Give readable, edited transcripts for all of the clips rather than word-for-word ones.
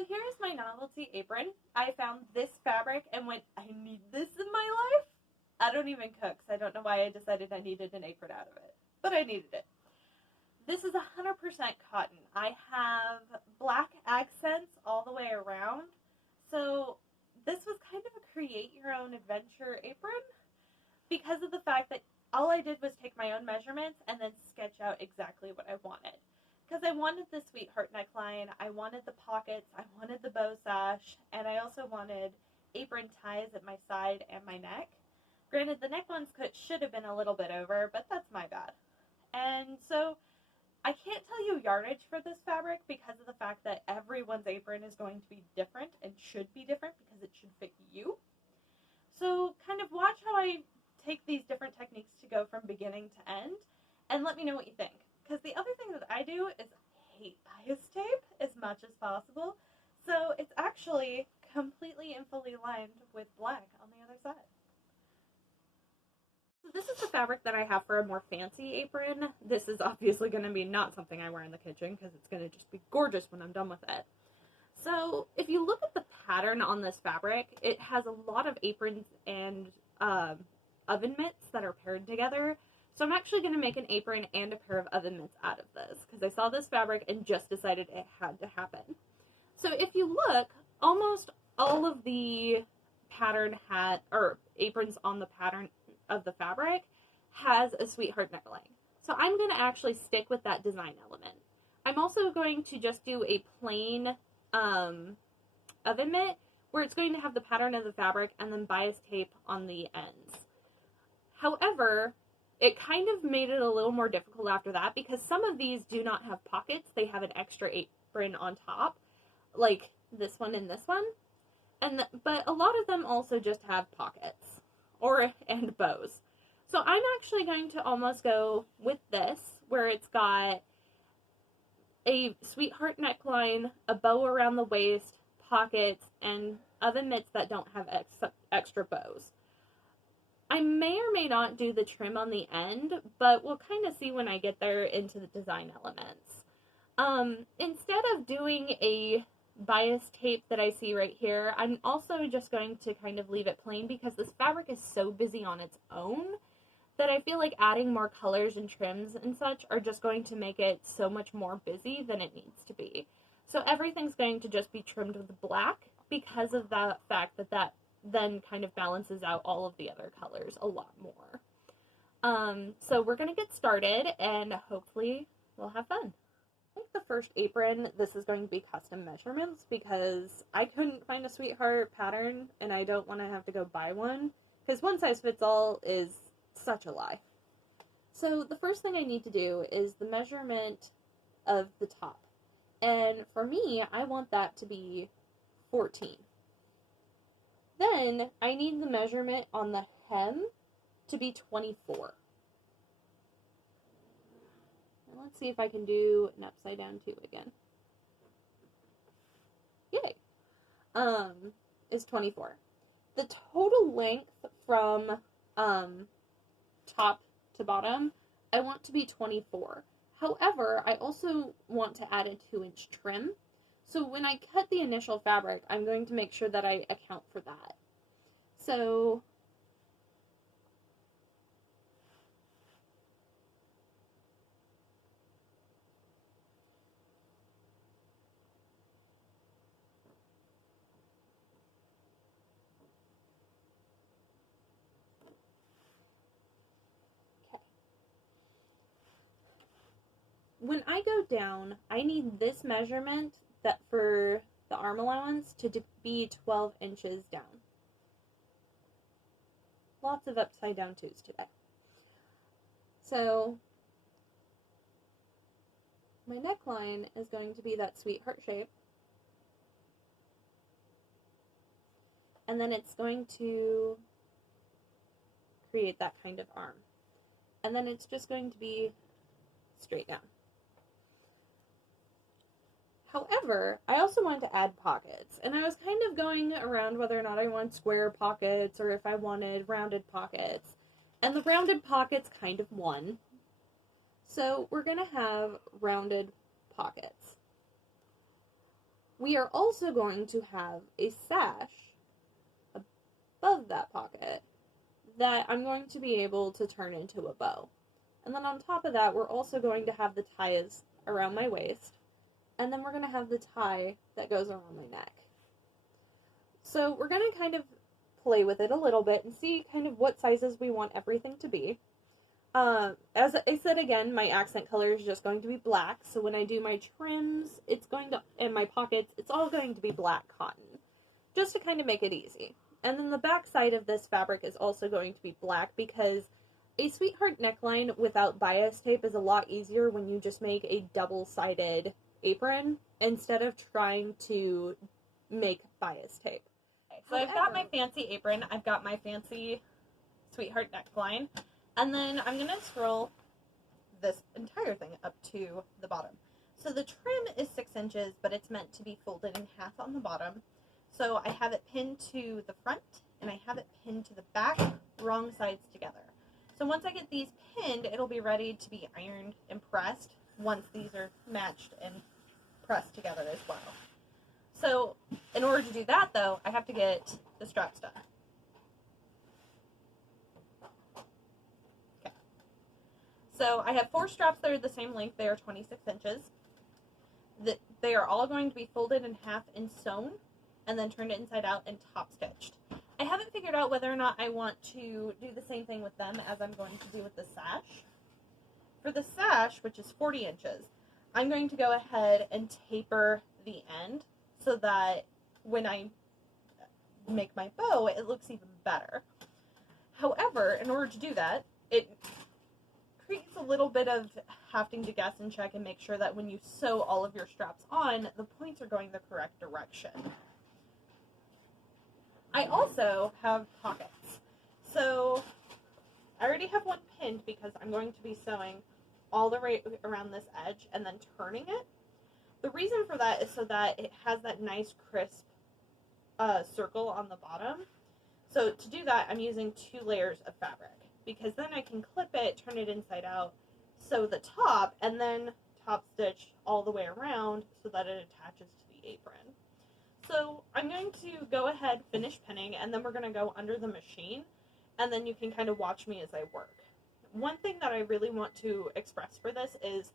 So here's my novelty apron. I found this fabric and went, I need this in my life. I don't even cook, so I don't know why I decided I needed an apron out of it, but I needed it. This is 100% cotton. I have black accents all the way around, so this was kind of a create your own adventure apron because of the fact that all I did was take my own measurements and then sketch out exactly what I wanted. Because I wanted the sweetheart neckline, I wanted the pockets, I wanted the bow sash, and I also wanted apron ties at my side and my neck. Granted, the necklines should have been a little bit over, but that's my bad. And so I can't tell you yardage for this fabric because of the fact that everyone's apron is going to be different and should be different because it should fit you. So kind of watch how I take these different techniques to go from beginning to end and let me know what you think. Because the other thing that I do is I hate bias tape as much as possible. So it's actually completely and fully lined with black on the other side. So this is the fabric that I have for a more fancy apron. This is obviously going to be not something I wear in the kitchen because it's going to just be gorgeous when I'm done with it. So if you look at the pattern on this fabric, it has a lot of aprons and oven mitts that are paired together. So I'm actually going to make an apron and a pair of oven mitts out of this because I saw this fabric and just decided it had to happen. So if you look, almost all of the pattern aprons on the pattern of the fabric has a sweetheart neckline. So I'm going to actually stick with that design element. I'm also going to just do a plain oven mitt where it's going to have the pattern of the fabric and then bias tape on the ends. However, it kind of made it a little more difficult after that because some of these do not have pockets. They have an extra apron on top, like this one and this one. But a lot of them also just have pockets and bows. So I'm actually going to almost go with this, where it's got a sweetheart neckline, a bow around the waist, pockets, and oven mitts that don't have extra bows. I may or may not do the trim on the end, but we'll kind of see when I get there into the design elements. Instead of doing a bias tape that I see right here, I'm also just going to kind of leave it plain because this fabric is so busy on its own that I feel like adding more colors and trims and such are just going to make it so much more busy than it needs to be. So everything's going to just be trimmed with black because of the fact that that then kind of balances out all of the other colors a lot more. So we're going to get started and hopefully we'll have fun. I think the first apron, this is going to be custom measurements because I couldn't find a sweetheart pattern and I don't want to have to go buy one because one size fits all is such a lie. So the first thing I need to do is the measurement of the top. And for me, I want that to be 14. Then I need the measurement on the hem to be 24. And let's see if I can do an upside down 2 again. Yay! Is 24. The total length from top to bottom, I want to be 24. However, I also want to add a 2-inch trim. So when I cut the initial fabric, I'm going to make sure that I account for that. So when I go down, I need this measurement that for the arm allowance to be 12 inches down. Lots of upside down 2s today. So my neckline is going to be that sweetheart shape. And then it's going to create that kind of arm. And then it's just going to be straight down. However, I also wanted to add pockets, and I was kind of going around whether or not I wanted square pockets or if I wanted rounded pockets, and the rounded pockets kind of won. So we're going to have rounded pockets. We are also going to have a sash above that pocket that I'm going to be able to turn into a bow. And then on top of that, we're also going to have the ties around my waist, and then we're going to have the tie that goes around my neck. So we're going to kind of play with it a little bit and see kind of what sizes we want everything to be. As I said again, my accent color is just going to be black, so when I do my trims, and my pockets, it's all going to be black cotton, just to kind of make it easy. And then the back side of this fabric is also going to be black, because a sweetheart neckline without bias tape is a lot easier when you just make a double-sided apron instead of trying to make bias tape. Okay, so I've got my fancy apron, I've got my fancy sweetheart neckline, and then I'm going to scroll this entire thing up to the bottom. So the trim is 6 inches, but it's meant to be folded in half on the bottom. So I have it pinned to the front, and I have it pinned to the back, wrong sides together. So once I get these pinned, it'll be ready to be ironed and pressed once these are matched and pressed together as well. So in order to do that, though, I have to get the straps done. Okay. So I have 4 straps that are the same length. They are 26 inches. They are all going to be folded in half and sewn, and then turned inside out and top stitched. I haven't figured out whether or not I want to do the same thing with them as I'm going to do with the sash. For the sash, which is 40 inches, I'm going to go ahead and taper the end so that when I make my bow, it looks even better. However, in order to do that, it creates a little bit of having to guess and check and make sure that when you sew all of your straps on, the points are going the correct direction. I also have pockets. So I already have one pinned because I'm going to be sewing all the way around this edge and then turning it. The reason for that is so that it has that nice crisp circle on the bottom. So to do that, I'm using 2 layers of fabric, because then I can clip it, turn it inside out, sew the top, and then top stitch all the way around so that it attaches to the apron. So I'm going to go ahead, finish pinning, and then we're going to go under the machine, and then you can kind of watch me as I work. One thing that I really want to express for this is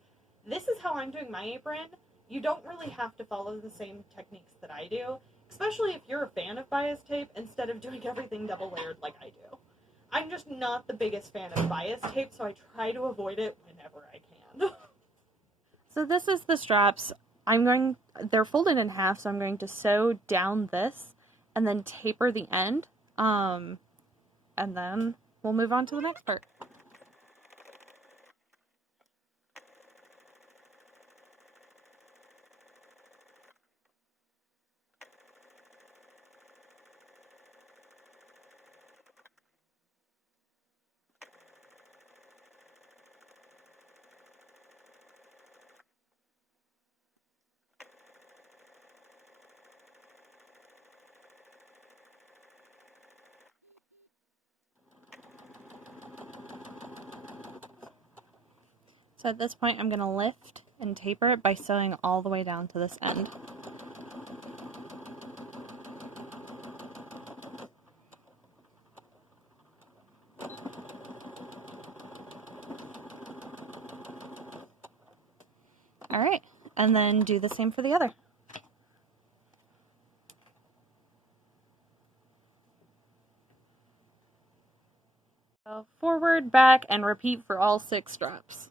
how I'm doing my apron. You don't really have to follow the same techniques that I do, especially if you're a fan of bias tape instead of doing everything double layered like I do. I'm just not the biggest fan of bias tape, so I try to avoid it whenever I can. So this is the straps. They're folded in half, so I'm going to sew down this and then taper the end, and then we'll move on to the next part. So at this point, I'm going to lift and taper it by sewing all the way down to this end. Alright, and then do the same for the other. So forward, back, and repeat for all 6 straps.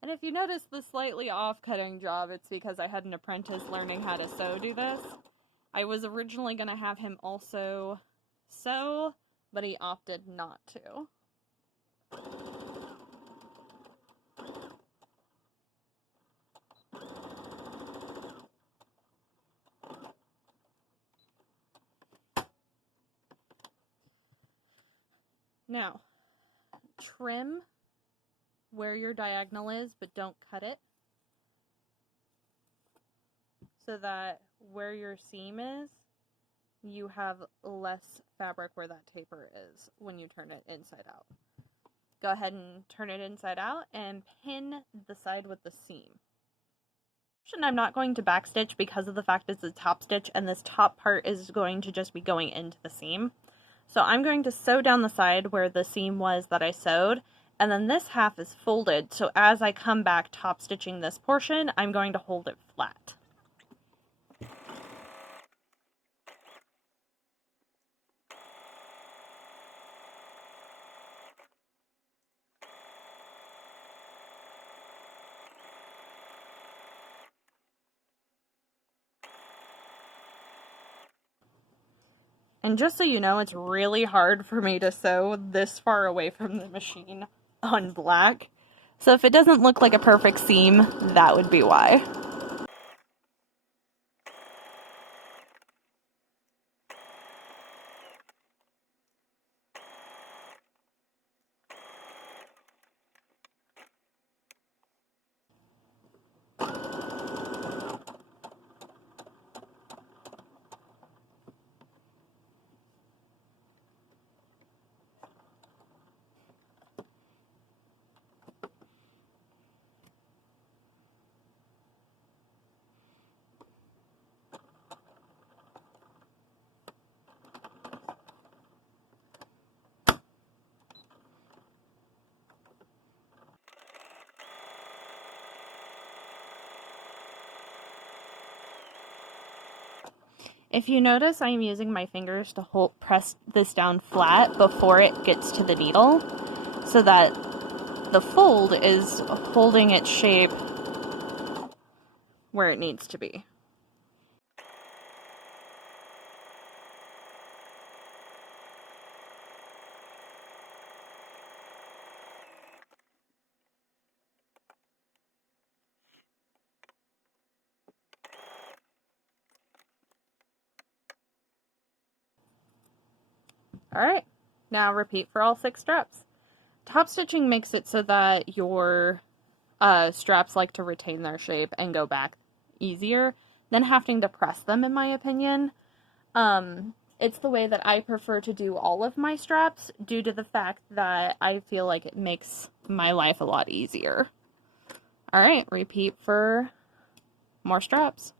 And if you notice the slightly off-cutting job, it's because I had an apprentice learning how to do this. I was originally going to have him also sew, but he opted not to. Now, trim where your diagonal is, but don't cut it, so that where your seam is, you have less fabric where that taper is when you turn it inside out. Go ahead and turn it inside out and pin the side with the seam. I'm not going to backstitch because of the fact it's a top stitch and this top part is going to just be going into the seam. So I'm going to sew down the side where the seam was that I sewed, and then this half is folded, so as I come back top stitching this portion, I'm going to hold it flat. And just so you know, it's really hard for me to sew this far away from the machine on black. So if it doesn't look like a perfect seam, that would be why. If you notice, I'm using my fingers to press this down flat before it gets to the needle, so that the fold is holding its shape where it needs to be. Alright, now repeat for all 6 straps. Top stitching makes it so that your straps like to retain their shape and go back easier than having to press them, in my opinion. It's the way that I prefer to do all of my straps due to the fact that I feel like it makes my life a lot easier. Alright, repeat for more straps.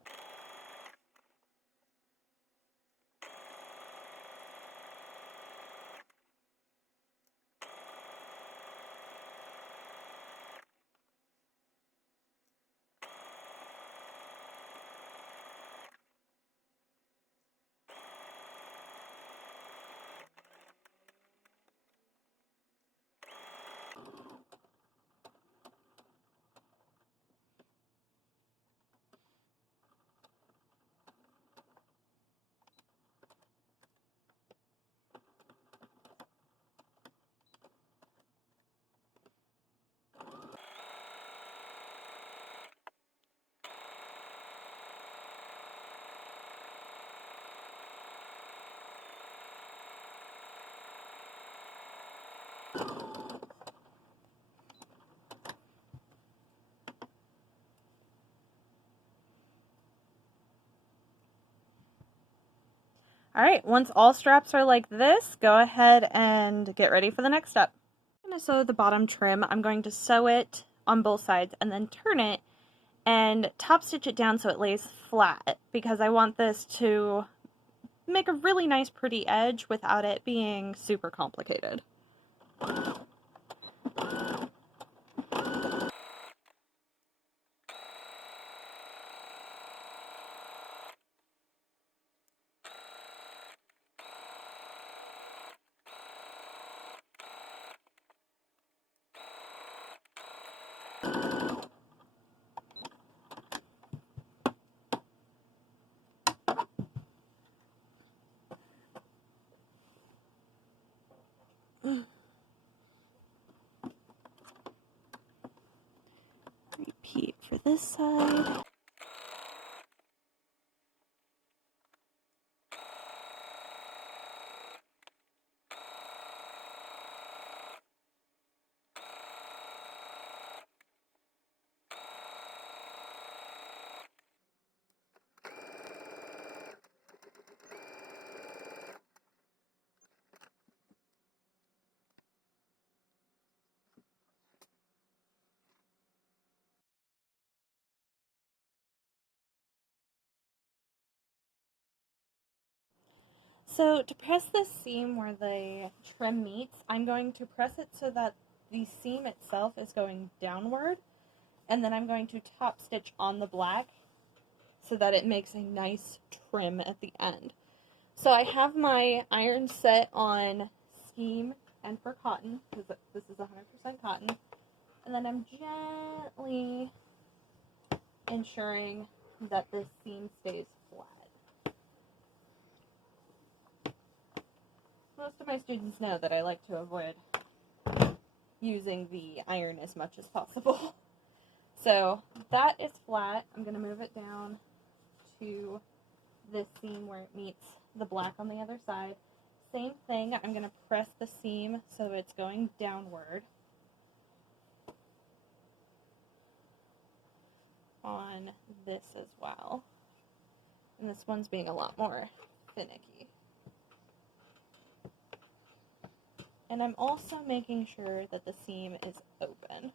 Alright, once all straps are like this, go ahead and get ready for the next step. I'm going to sew the bottom trim. I'm going to sew it on both sides and then turn it and top stitch it down so it lays flat, because I want this to make a really nice pretty edge without it being super complicated. Repeat for this side. So to press this seam where the trim meets, I'm going to press it so that the seam itself is going downward, and then I'm going to top stitch on the black so that it makes a nice trim at the end. So I have my iron set on skein and for cotton, because this is 100% cotton, and then I'm gently ensuring that the seam stays flat. Most of my students know that I like to avoid using the iron as much as possible. So that is flat. I'm going to move it down to this seam where it meets the black on the other side. Same thing, I'm going to press the seam so it's going downward on this as well. And this one's being a lot more finicky. And I'm also making sure that the seam is open.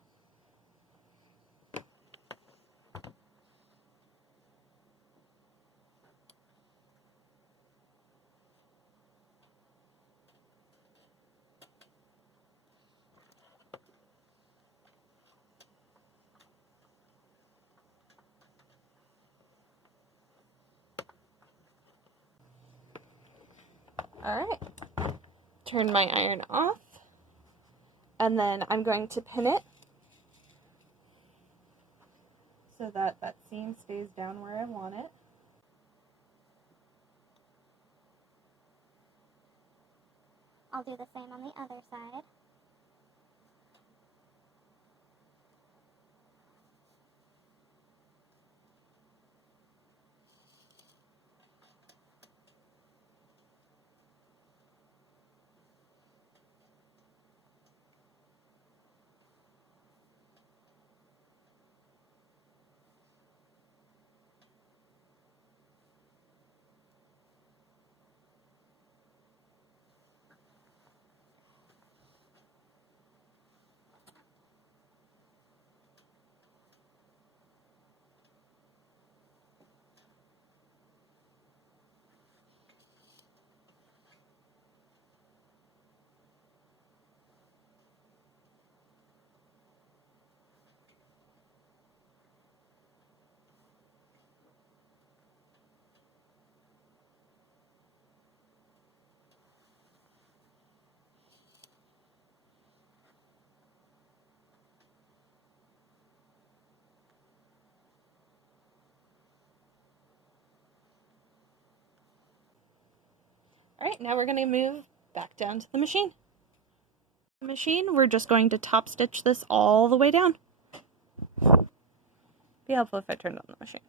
Alright, turn my iron off, and then I'm going to pin it so that that seam stays down where I want it. I'll do the same on the other side. Alright, now we're going to move back down to the machine. The machine, we're just going to top stitch this all the way down. Be helpful if I turned on the machine.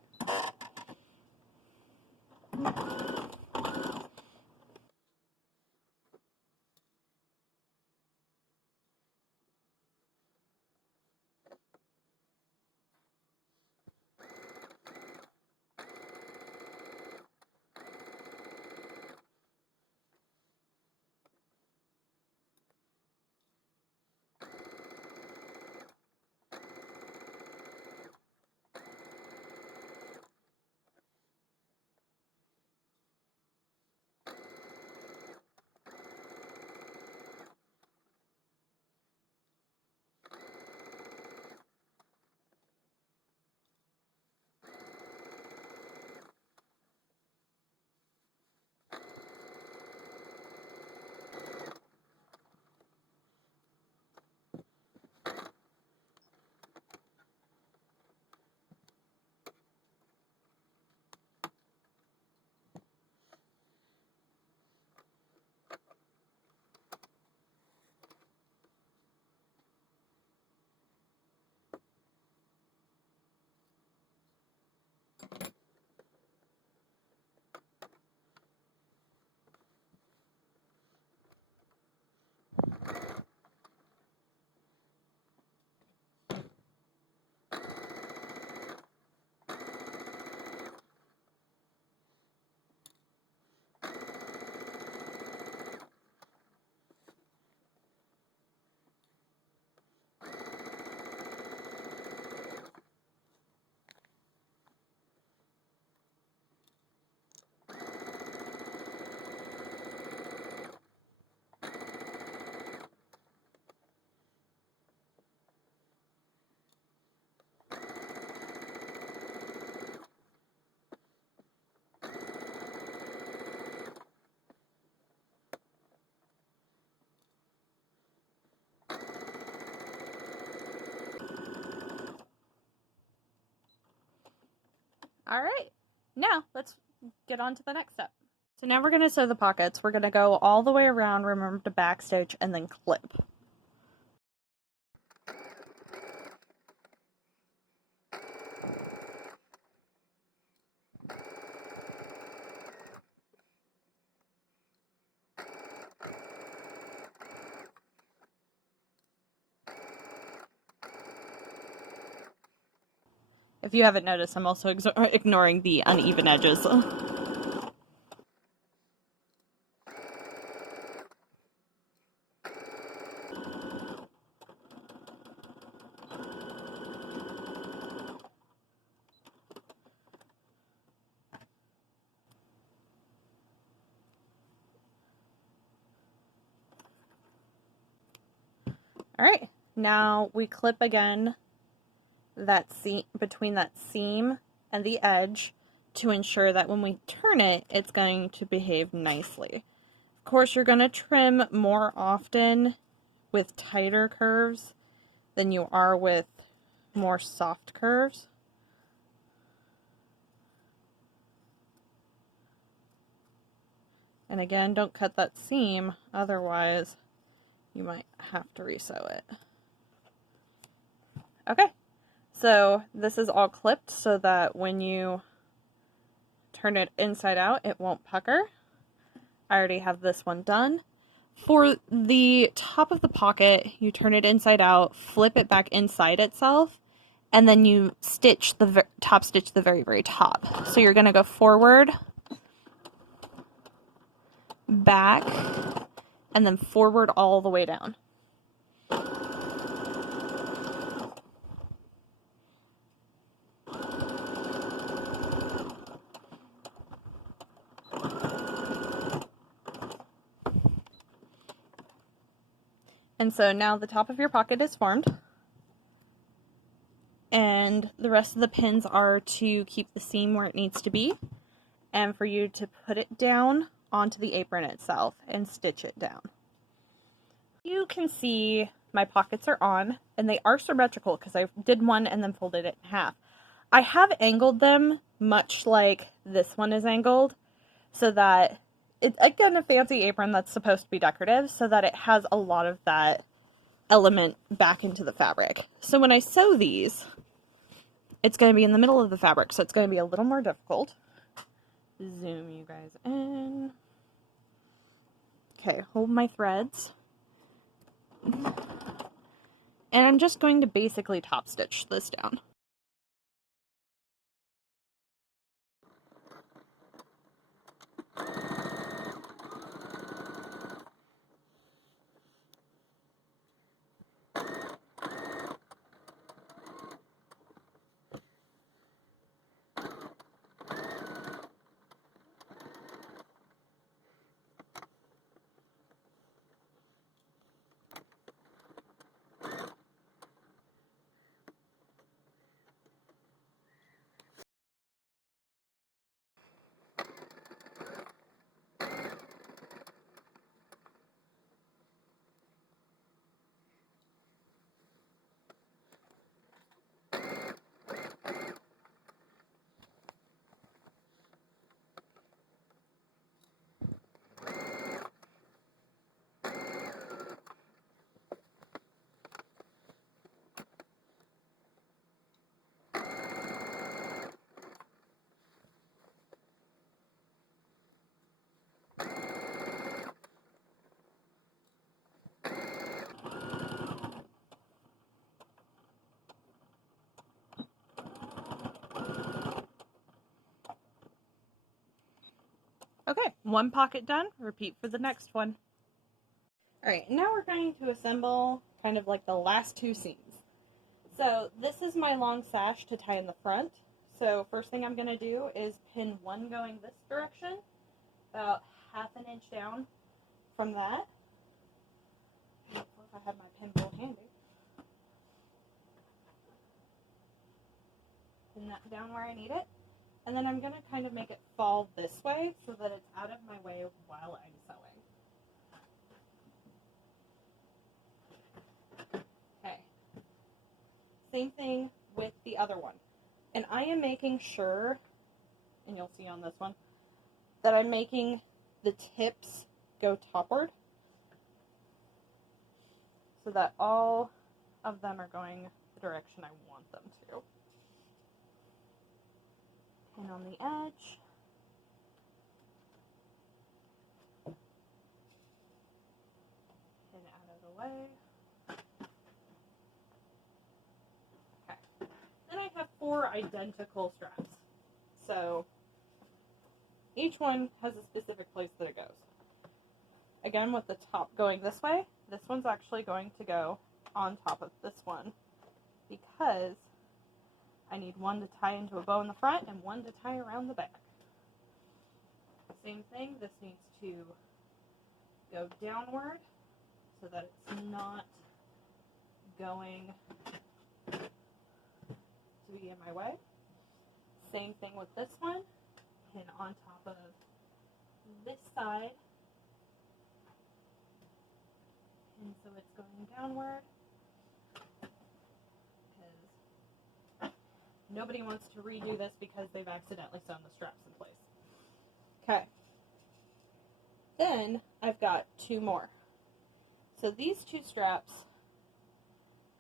All right, now let's get on to the next step. So now we're going to sew the pockets. We're going to go all the way around, remember to backstitch and then clip. If you haven't noticed, I'm also ignoring the uneven edges. Alright, now we clip again that seam between that seam and the edge to ensure that when we turn it, it's going to behave nicely. Of course, you're going to trim more often with tighter curves than you are with more soft curves. And again, don't cut that seam, otherwise you might have to resew it. Okay, so this is all clipped so that when you turn it inside out, it won't pucker. I already have this one done. For the top of the pocket, you turn it inside out, flip it back inside itself, and then you stitch the top stitch the very, very top. So you're going to go forward, back, and then forward all the way down. And so now the top of your pocket is formed, and the rest of the pins are to keep the seam where it needs to be, and for you to put it down onto the apron itself and stitch it down. You can see my pockets are on, and they are symmetrical because I did one and then folded it in half. I have angled them much like this one is angled, so that it's again a fancy apron that's supposed to be decorative, so that it has a lot of that element back into the fabric. So when I sew these, it's going to be in the middle of the fabric, so it's going to be a little more difficult. Zoom you guys in. Okay, hold my threads. And I'm just going to basically top stitch this down. Okay, one pocket done. Repeat for the next one. Alright, now we're going to assemble kind of like the last two seams. So this is my long sash to tie in the front. So first thing I'm going to do is pin one going this direction, about ½ an inch down from that. I don't know if I have my pin tool handy. Pin that down where I need it. And then I'm going to kind of make it fall this way so that it's out of my way while I'm sewing. Okay. Same thing with the other one. And I am making sure and you'll see on this one, that I'm making the tips go topward so that all of them are going the direction I want them to. Pin on the edge. Pin out of the way. Okay. Then I have 4 identical straps. So each one has a specific place that it goes. Again, with the top going this way, this one's actually going to go on top of this one because I need one to tie into a bow in the front and one to tie around the back. Same thing, this needs to go downward so that it's not going to be in my way. Same thing with this one, pin on top of this side, and so it's going downward because nobody wants to redo this because they've accidentally sewn the straps in place. Okay. Then I've got 2 more. So these 2 straps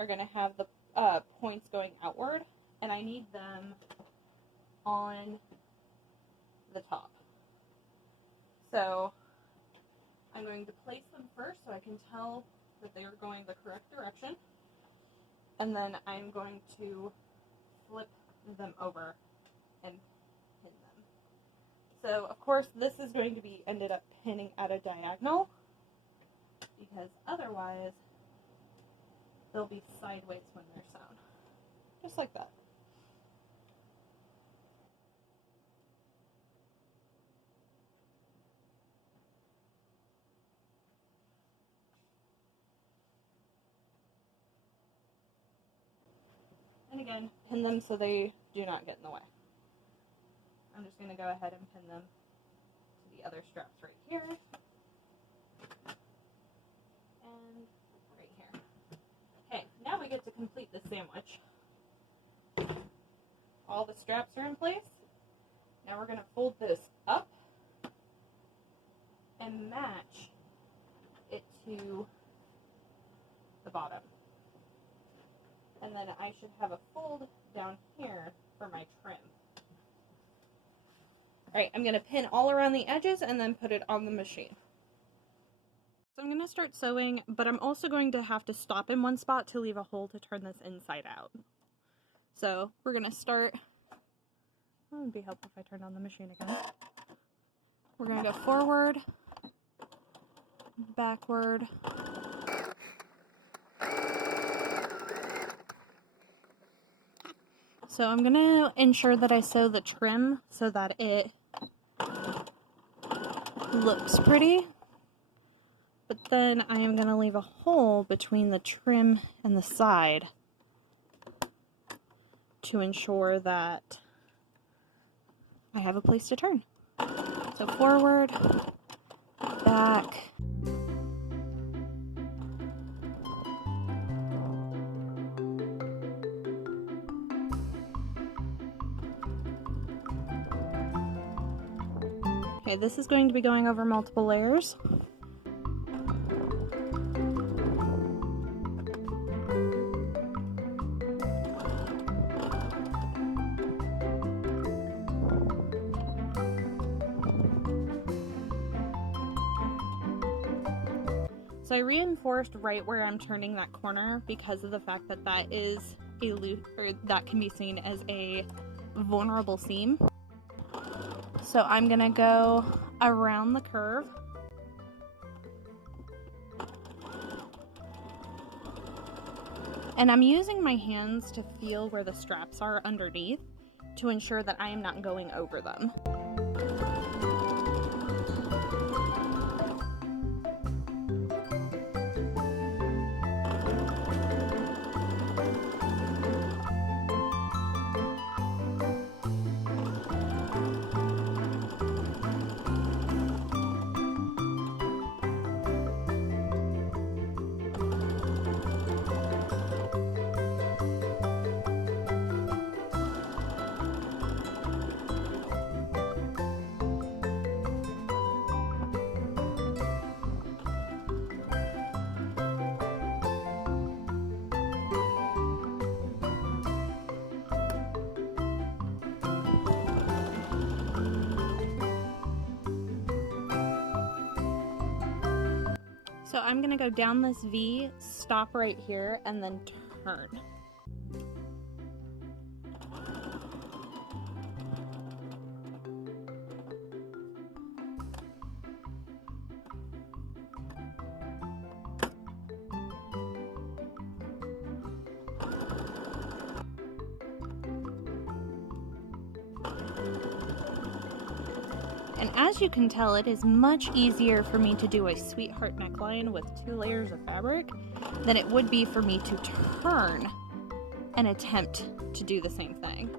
are going to have the points going outward, and I need them on the top. So I'm going to place them first so I can tell that they are going the correct direction, and then I'm going to flip them over and pin them. So of course this is going to be ended up pinning at a diagonal because otherwise they'll be sideways when they're sewn. Just like that. And again, pin them so they do not get in the way. I'm just going to go ahead and pin them to the other straps right here. And right here. Okay, now we get to complete the sandwich. All the straps are in place. Now we're going to fold this up and match it to the bottom. And then I should have a fold down here for my trim. Alright, I'm going to pin all around the edges and then put it on the machine. So I'm going to start sewing, but I'm also going to have to stop in one spot to leave a hole to turn this inside out. So we're going to start, it would be helpful if I turned on the machine again. We're going to go forward, backward, so I'm going to ensure that I sew the trim so that it looks pretty, but then I am going to leave a hole between the trim and the side to ensure that I have a place to turn. So forward, back, okay, this is going to be going over multiple layers. So I reinforced right where I'm turning that corner because of the fact that that is a loop, or that can be seen as a vulnerable seam. So I'm gonna go around the curve. And I'm using my hands to feel where the straps are underneath to ensure that I am not going over them. So I'm gonna go down this V, stop right here, and then turn. And as you can tell, it is much easier for me to do a sweetheart neckline with 2 layers of fabric than it would be for me to turn and attempt to do the same thing.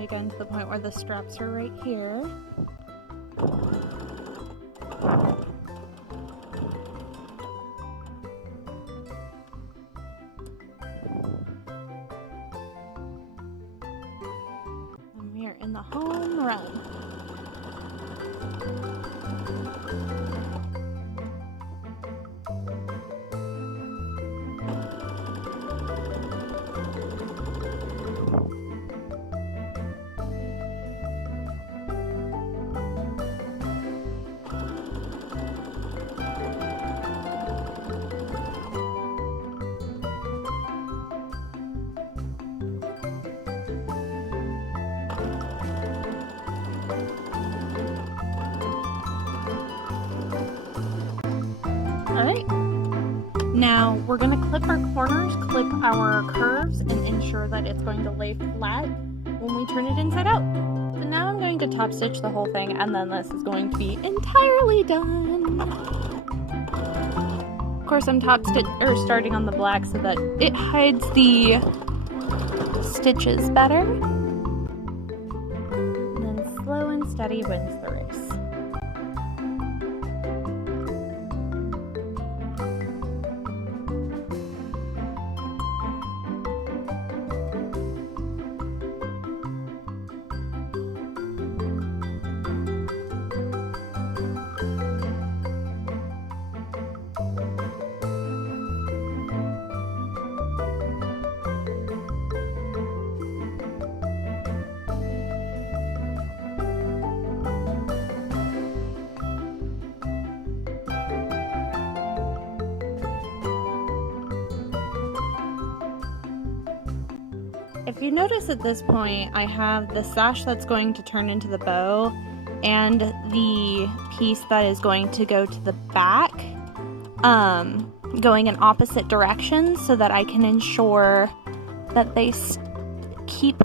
Again to the point where the straps are right here. And we are in the home run. Alright, now we're going to clip our corners, clip our curves, and ensure that it's going to lay flat when we turn it inside out. So now I'm going to top stitch the whole thing, and then this is going to be entirely done. Of course, I'm starting on the black so that it hides the stitches better. And then slow and steady wins the race. If you notice at this point, I have the sash that's going to turn into the bow and the piece that is going to go to the back going in opposite directions so that I can ensure that they keep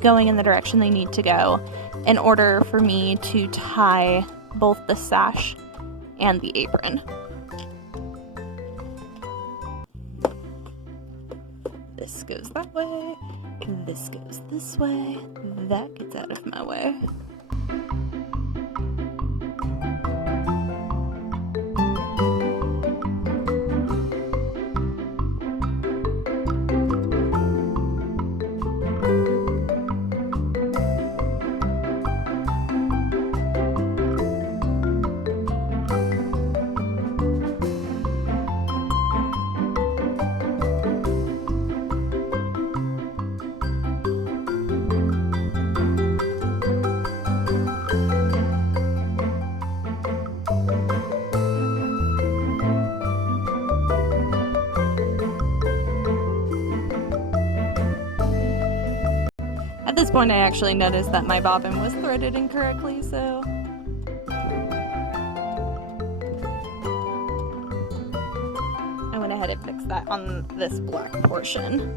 going in the direction they need to go in order for me to tie both the sash and the apron. This goes that way, this goes this way, that gets out of my way. At this point, I actually noticed that my bobbin was threaded incorrectly, so I went ahead and fixed that on this black portion.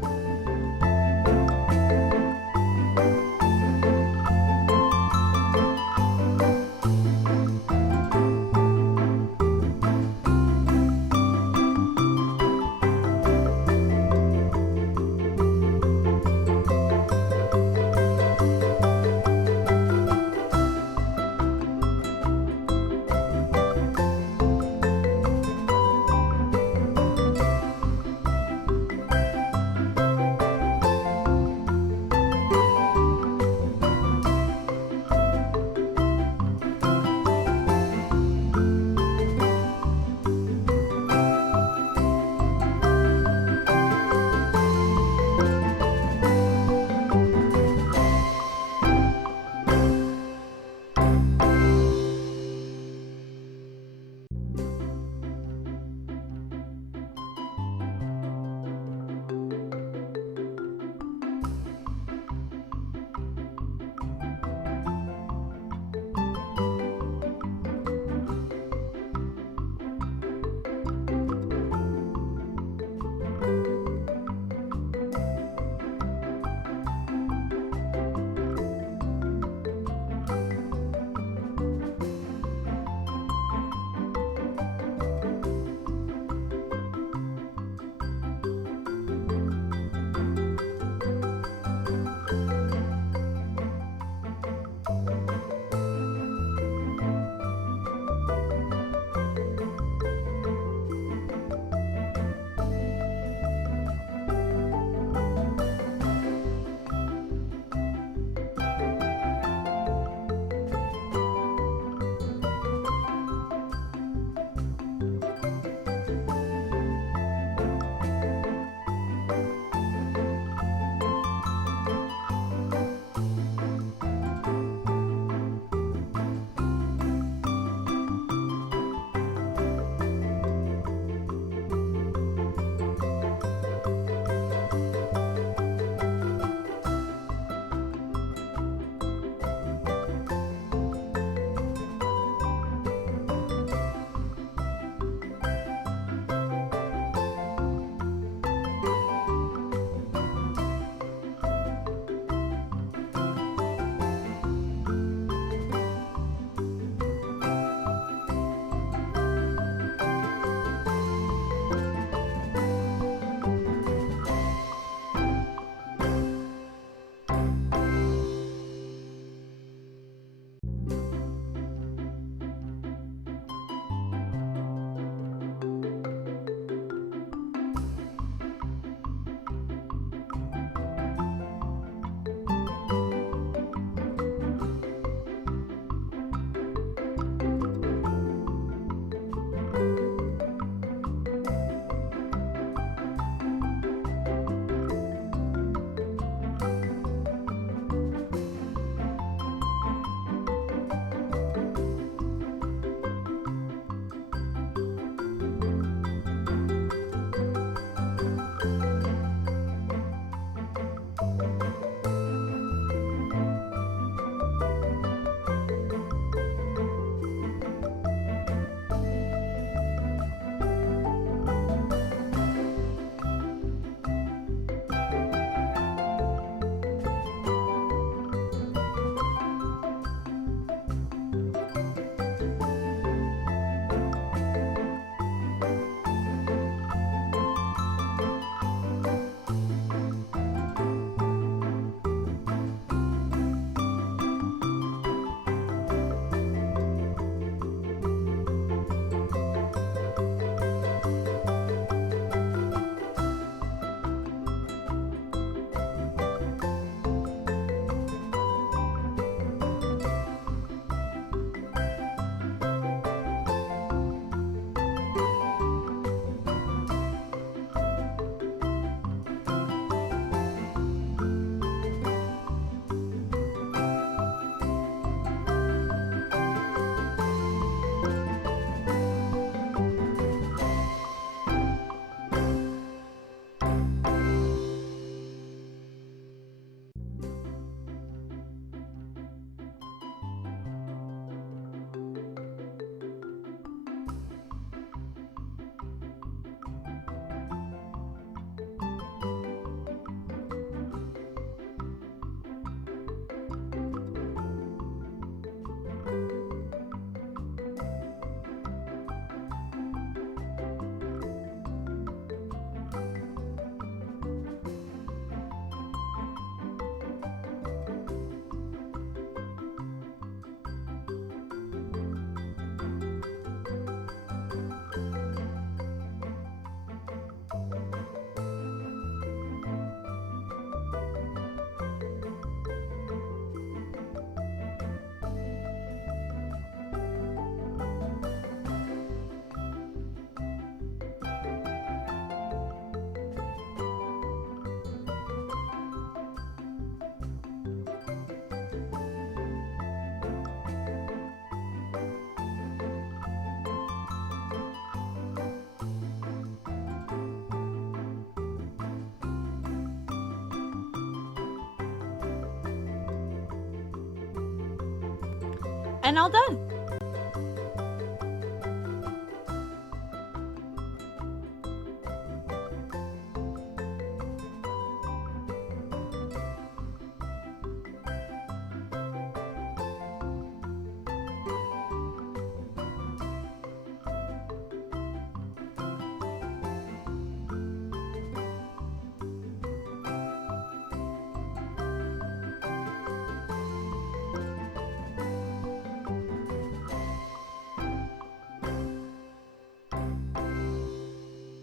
and all done.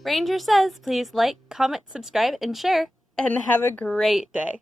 Ranger says, please like, comment, subscribe, and share, and have a great day.